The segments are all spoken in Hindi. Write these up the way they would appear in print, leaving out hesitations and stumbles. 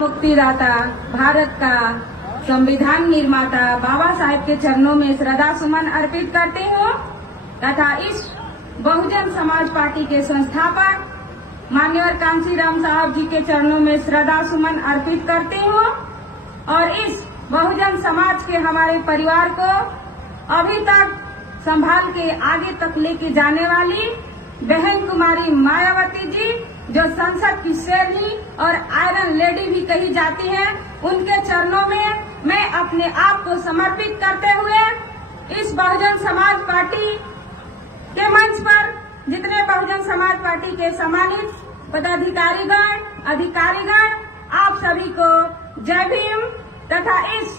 मुक्तिदाता भारत का संविधान निर्माता बाबा साहेब के चरणों में श्रद्धा सुमन अर्पित करती हूँ तथा इस बहुजन समाज पार्टी के संस्थापक माननीय कांशीराम साहब जी के चरणों में श्रद्धा सुमन अर्पित करती हूँ और इस बहुजन समाज के हमारे परिवार को अभी तक संभाल के आगे तक लेके जाने वाली बहन कुमारी मायावती जी, जो संसद की शेरनी और आयरन लेडी भी कही जाती हैं, उनके चरणों में मैं अपने आप को समर्पित करते हुए इस बहुजन समाज पार्टी के मंच पर जितने बहुजन समाज पार्टी के सम्मानित पदाधिकारीगण, अधिकारीगण, आप सभी को जय भीम तथा इस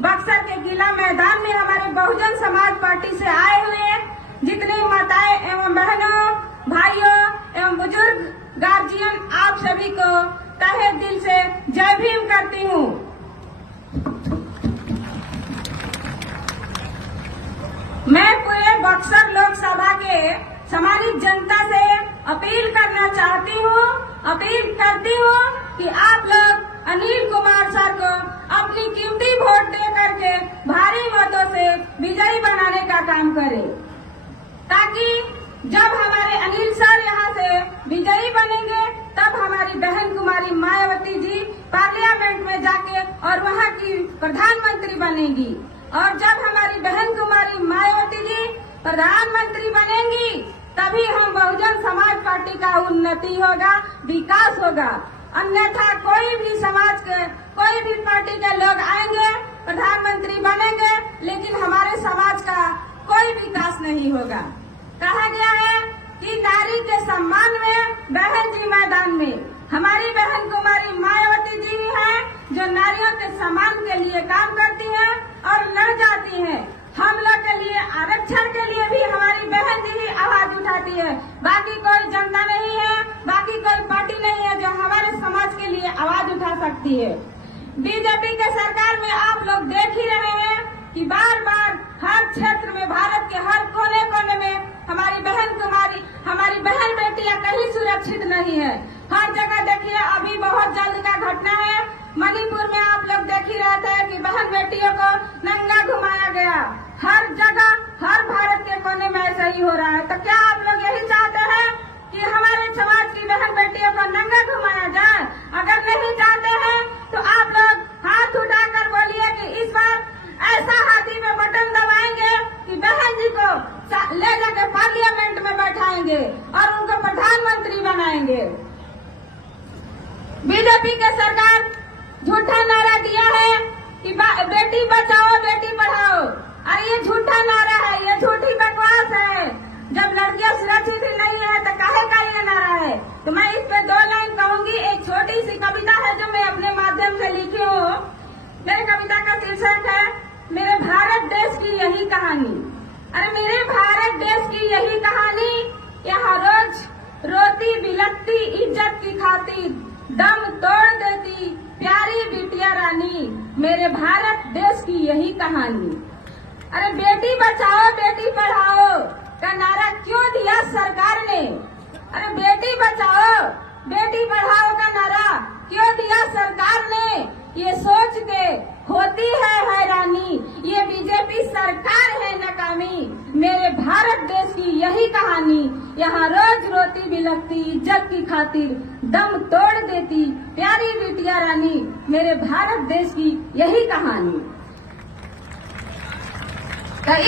बक्सर के किला मैदान में हमारे बहुजन समाज पार्टी से आए हुए जितने माताएं एवं बहनों, भाइयों एवं बुजुर्ग, गार्जियन, आप सभी को तहे दिल से जय भीम करती हूँ। मैं पूरे बक्सर लोकसभा के सम्मानित जनता से अपील करना चाहती हूँ कि आप लोग अनिल कुमार सर को अपनी कीमती वोट दे करके भारी मतों से विजयी बनाने का काम करें, ताकि जब हमारे अनिल सर यहाँ से विजयी बनेंगे तब हमारी बहन कुमारी मायावती जी पार्लियामेंट में जाके और वहाँ की प्रधानमंत्री बनेंगी और जब हमारी बहन कुमारी मायावती जी प्रधानमंत्री बनेंगी तभी हम बहुजन समाज पार्टी का उन्नति होगा, विकास होगा। अन्यथा कोई भी समाज के, कोई भी पार्टी के लोग आएंगे, प्रधानमंत्री बनेंगे, लेकिन हमारे समाज का कोई विकास नहीं होगा। कहा गया है कि नारी के सम्मान में बहन जी मैदान में, हमारी बहन कुमारी मायावती जी हैं जो नारियों के सम्मान के लिए काम करती हैं और लड़ जाती हैं। हम लोग के लिए, आरक्षण के लिए भी हमारी बहन जी ही आवाज उठाती है। बाकी कोई जनता नहीं है, बाकी कोई पार्टी नहीं है जो हमारे समाज के लिए आवाज उठा सकती है। बीजेपी के सरकार में आप लोग देख ही रहे हैं कि बार बार हर क्षेत्र में, भारत के हर कोने कोने में हमारी बहन कुमारी, हमारी बहन बेटियां कहीं सुरक्षित नहीं है। हर जगह देखिए, अभी बहुत जल्द का घटना है, मणिपुर में आप लोग देख ही रहे थे कि बहन बेटियों को नंगा घुमाया गया। हर जगह, हर भारत के कोने में ऐसा ही हो रहा है। तो क्या आप लोग यही चाहते हैं कि हमारे समाज की बहन बेटियों को नंगा घुमाया जाए? अगर नहीं चाहते हैं तो आप लोग हाथ उठाकर बोलिए कि इस बार ऐसा हाथी में बटन दबाएंगे कि बहन जी को ले जाकर पार्लियामेंट में बैठाएंगे और उनको प्रधानमंत्री बनाएंगे। बीजेपी के सरकार झूठा नारा दिया है कि बेटी बचाओ बेटी पढ़ाओ, और ये झूठा नारा है, ये झूठी बकवास है। जब लड़कियां सुरक्षित ही नहीं है तो काहे का ये नारा है? तो मैं इस पे 2 लाइन कहूंगी। एक छोटी सी कविता है जो मैं अपने माध्यम से लिखी हूँ। मेरी कविता का शीर्षक है मेरे भारत देश की यही कहानी। अरे मेरे भारत देश की यही कहानी, यहाँ रोज रोती बिलखती इज्जत की खातिर, दम तोड़ देती प्यारी बिटिया रानी। मेरे भारत देश की यही कहानी। अरे बेटी बचाओ बेटी पढ़ाओ का नारा क्यों दिया सरकार ने? अरे बेटी बचाओ बेटी पढ़ाओ का नारा क्यों दिया सरकार ने? ये सोच के होती है हैरानी, ये बीजेपी सरकार है नाकामी। मेरे भारत देश की यही कहानी, यहाँ रोज रोती बिलखती इज्जत की खातिर, दम तोड़ देती प्यारी बिटिया रानी। मेरे भारत देश की यही कहानी। तो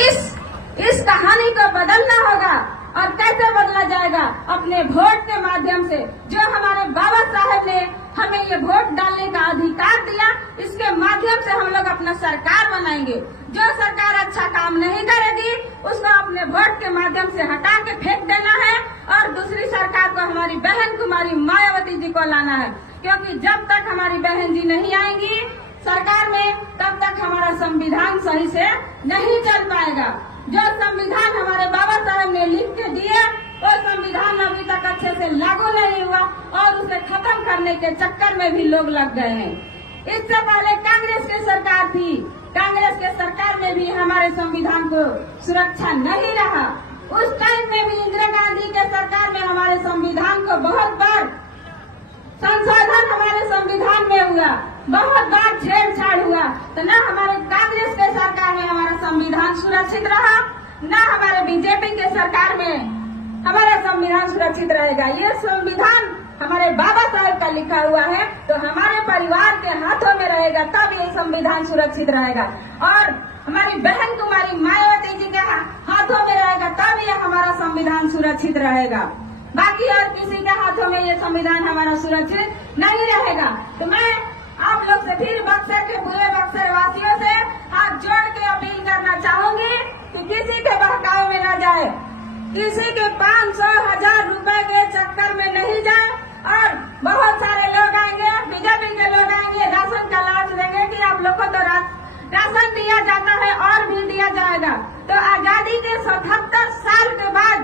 इस कहानी को बदलना होगा। और कैसे बदला जाएगा? अपने वोट के माध्यम से। जो हमारे बाबा साहेब ने हमें ये वोट डालने का अधिकार दिया, इसके माध्यम से हम लोग अपना सरकार बनाएंगे। जो सरकार अच्छा काम नहीं करेगी उसको अपने वोट के माध्यम से हटा के फेंक देना है और दूसरी सरकार को हमारी बहन कुमारी मायावती जी को लाना है। क्योंकि जब तक हमारी बहन जी नहीं आएंगी सरकार में, तब तक हमारा संविधान सही से नहीं चल पाएगा। जो संविधान हमारे बाबा साहब ने लिख के दिए, वो संविधान अभी तक अच्छे से लागू नहीं हुआ और उसे खत्म करने के चक्कर में भी लोग लग गए हैं। इससे पहले कांग्रेस की सरकार थी, कांग्रेस के सरकार में भी हमारे संविधान को सुरक्षा नहीं रहा। उस टाइम में भी इंदिरा गांधी के सरकार में हमारे संविधान को बहुत बार संशोधन हमारे संविधान में हुआ, बहुत बार छेड़छाड़ हुआ, तो न हमारे कांग्रेस के सरकार में हमारा संविधान सुरक्षित रहा, न हमारे बीजेपी के सरकार में हमारा संविधान सुरक्षित रहेगा। ये संविधान हमारे बाबा साहब का लिखा हुआ है, तो हमारे परिवार के हाथों में रहेगा, तब ये संविधान सुरक्षित रहेगा। और हमारी बहन कुमारी मायावती जी के हाथों में रहेगा, तब ये हमारा संविधान सुरक्षित रहेगा। बाकी और किसी के हाथों में ये संविधान हमारा सुरक्षित नहीं रहेगा। तो मैं आप लोग से फिर बक्सर के पूरे बक्सर वासियों से हाथ जोड़ के अपील करना चाहूंगी कि किसी के बहकावे में न जाए, किसी के 500,000 रुपए के चक्कर में नहीं जाए। और बहुत सारे लोग आएंगे, बीजेपी के लोग आएंगे, राशन का लालच देंगे कि आप लोग को तो राशन दिया जाता है और भी दिया जाएगा। तो आजादी के 77 साल के बाद